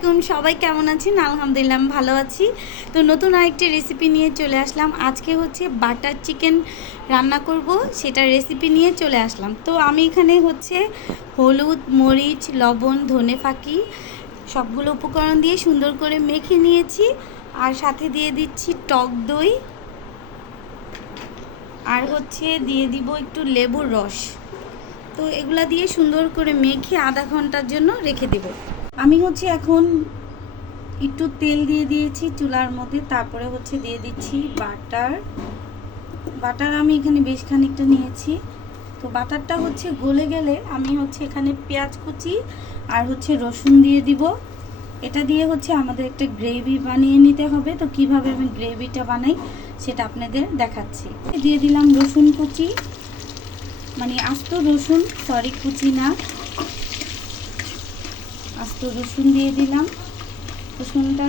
আলাইকুম, সবাই কেমন আছেন? আলহামদুলিল্লাহ আমি ভালো আছি। তো নতুন আরেকটি রেসিপি নিয়ে চলে আসলাম। আজকে হচ্ছে বাটার চিকেন রান্না করব, সেটার রেসিপি নিয়ে চলে আসলাম। তো আমি এখানে হচ্ছে হলুদ, মরিচ, লবণ, ধনে ফাঁকি সবগুলো উপকরণ দিয়ে সুন্দর করে মেখে নিয়েছি। আর সাথে দিয়ে দিচ্ছি টক দই, আর হচ্ছে দিয়ে দিব একটু লেবুর রস। তো এগুলা দিয়ে সুন্দর করে মেখে আধা ঘন্টার জন্য রেখে দেব। আমি হচ্ছে এখন একটু তেল দিয়ে দিয়েছি চুলার মধ্যে, তারপরে হচ্ছে দিয়ে দিচ্ছি বাটার আমি এখানে বেশ খানিকটা নিয়েছি। তো বাটারটা হচ্ছে গলে গেলে আমি হচ্ছে এখানে পেঁয়াজ কুচি আর হচ্ছে রসুন দিয়ে দিব। এটা দিয়ে হচ্ছে আমাদের একটা গ্রেভি বানিয়ে নিতে হবে। তো কিভাবে আমি গ্রেভিটা বানাই সেটা আপনাদের দেখাচ্ছি। দিয়ে দিলাম রসুন কুচি, মানে আস্ত রসুন, সরি কুচি না, আস্ত রসুন দিয়ে দিলাম। রসুনটা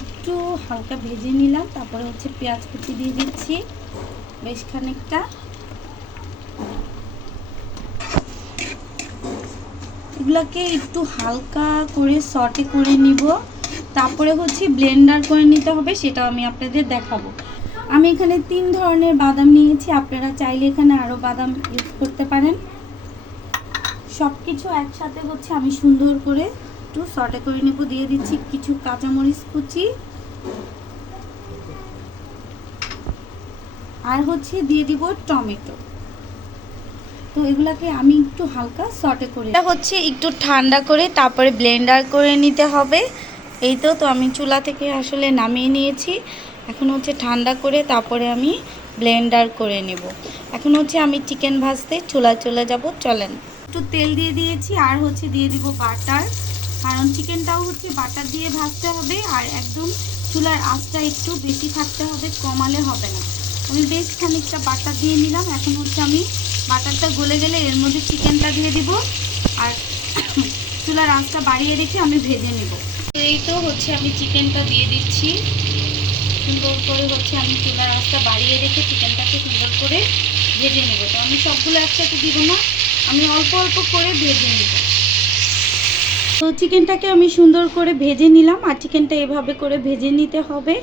একটু হালকা ভেজে নিলাম, তারপরে হচ্ছে পেঁয়াজ কুচি দিয়ে দিচ্ছি বেশ খানিকটা। এগুলোকে একটু হালকা করে সটে করে নিব, তারপরে হচ্ছে ব্লেন্ডার করে নিতে হবে, সেটা আমি আপনাদের দেখাবো। আমি এখানে 3 ধরনের বাদাম নিয়েছি, আপনারা চাইলে এখানে আরও বাদাম ইউজ করতে পারেন। সব কিছু একসাথে হচ্ছে আমি সুন্দর করে একটু সটে করে নেব। দিয়ে দিচ্ছি কিছু কাঁচামরিচ কুচি, আর হচ্ছে দিয়ে দিব টমেটো। তো এগুলাকে আমি একটু হালকা সটে করে, এটা হচ্ছে একটু ঠান্ডা করে তারপরে ব্লেন্ডার করে নিতে হবে। এই তো আমি চুলা থেকে আসলে নামিয়ে নিয়েছি। এখন হচ্ছে ঠান্ডা করে তারপরে আমি ব্লেন্ডার করে নেব। এখন হচ্ছে আমি চিকেন ভাজতে চুলায় চলে যাব, চলেন। একটু তেল দিয়ে দিয়েছি আর হচ্ছে দিয়ে দিব বাটার, কারণ চিকেনটাও হচ্ছে বাটার দিয়ে ভাজতে হবে। আর একদম চুলার আঁচটা একটু বেশি থাকতে হবে, কমালে হবে না। আমি বেশ খানিকটা বাটার দিয়ে নিলাম। এখন হচ্ছে আমি বাটারটা গলে গেলে এর মধ্যে চিকেনটা দিয়ে দিব, আর চুলার আঁচটা বাড়িয়ে রেখে আমি ভেজে নেব। তো এই তো হচ্ছে আমি চিকেনটা দিয়ে দিচ্ছি সুন্দর করে। হচ্ছে আমি চুলার আঁচটা বাড়িয়ে রেখে চিকেনটাকে সুন্দর করে ভেজে নেব। তো আমি সবগুলো একসাথে দিব না, আমি অল্প অল্প করে ভেজে নেব। তো চিকেনটাকে আমি সুন্দর করে ভেজে নিলাম, আর চিকেনটা এভাবে করে ভেজে নিতে হবে।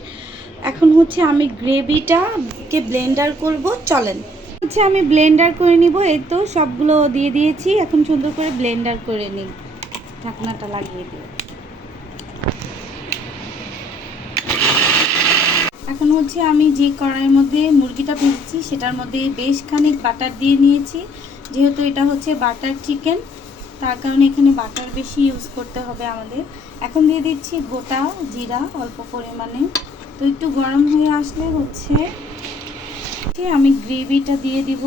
এখন হচ্ছে আমি গ্রেভিটাকে ব্লেন্ডার করব, চলেন। হচ্ছে আমি ব্লেন্ডার করে নিব। এই তো সবগুলো দিয়ে দিয়েছি, এখন সুন্দর করে ব্লেন্ডার করে নিই। ঢাকনাটা লাগিয়ে দিই। এখন হচ্ছে আমি যে কড়াইয়ের মধ্যে মুরগিটা ভেজেছি সেটার মধ্যে বেশ খানিক বাটার দিয়ে নিয়েছি। যেহেতু এটা হচ্ছে বাটার চিকেন, তার কারণে এখানে বাটার বেশি ইউজ করতে হবে আমাদের। এখন দিয়ে দিচ্ছি গোটা জিরা অল্প পরিমাণে। তো একটু গরম হয়ে আসলে হচ্ছে আমি গ্রেভিটা দিয়ে দিব।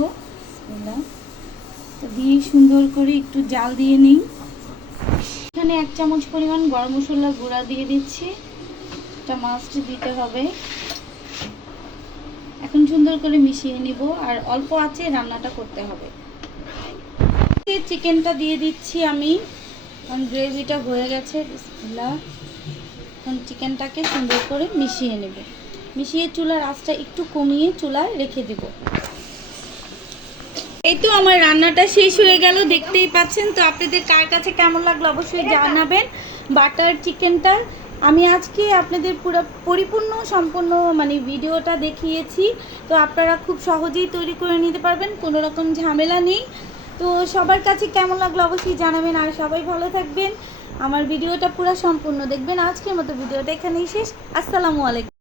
তো দিয়ে সুন্দর করে একটু জাল দিয়ে নিই। এখানে 1 চামচ পরিমাণ গরম মশলা গুঁড়া দিয়ে দিচ্ছি, এটা মাস্ট দিতে হবে। এখন সুন্দর করে মিশিয়ে নিব, আর অল্প আঁচে রান্নাটা করতে হবে। চিকেনটা দিয়ে দিচ্ছি আমি, গ্রেভিটা হয়ে গেছে। বিসমিল্লাহ। এখন চিকেনটাকে সুন্দর করে মিশিয়ে নেব, মিশিয়ে চুলার আঁচটা একটু কমিয়ে চুলায় রেখে দেব। এই তো আমার রান্নাটা শেষ হয়ে গেল, দেখতেই পাচ্ছেন। তো আপনাদের কার কাছে কেমন লাগলো অবশ্যই জানাবেন বাটার চিকেনটা। আমি আজকে আপনাদের পুরো পরিপূর্ণ সম্পূর্ণ মানে ভিডিওটা দেখিয়েছি। তো আপনারা খুব সহজেই তৈরি করে নিতে পারবেন, কোনো রকম ঝামেলা নেই। তো সবার কাছে কেমন লাগলো অবশ্যই জানাবেন, আর সবাই ভালো থাকবেন। আমার ভিডিওটা পুরো সম্পূর্ণ দেখবেন। আজকের মতো ভিডিওটা এখানেই শেষ। আসসালামু আলাইকুম।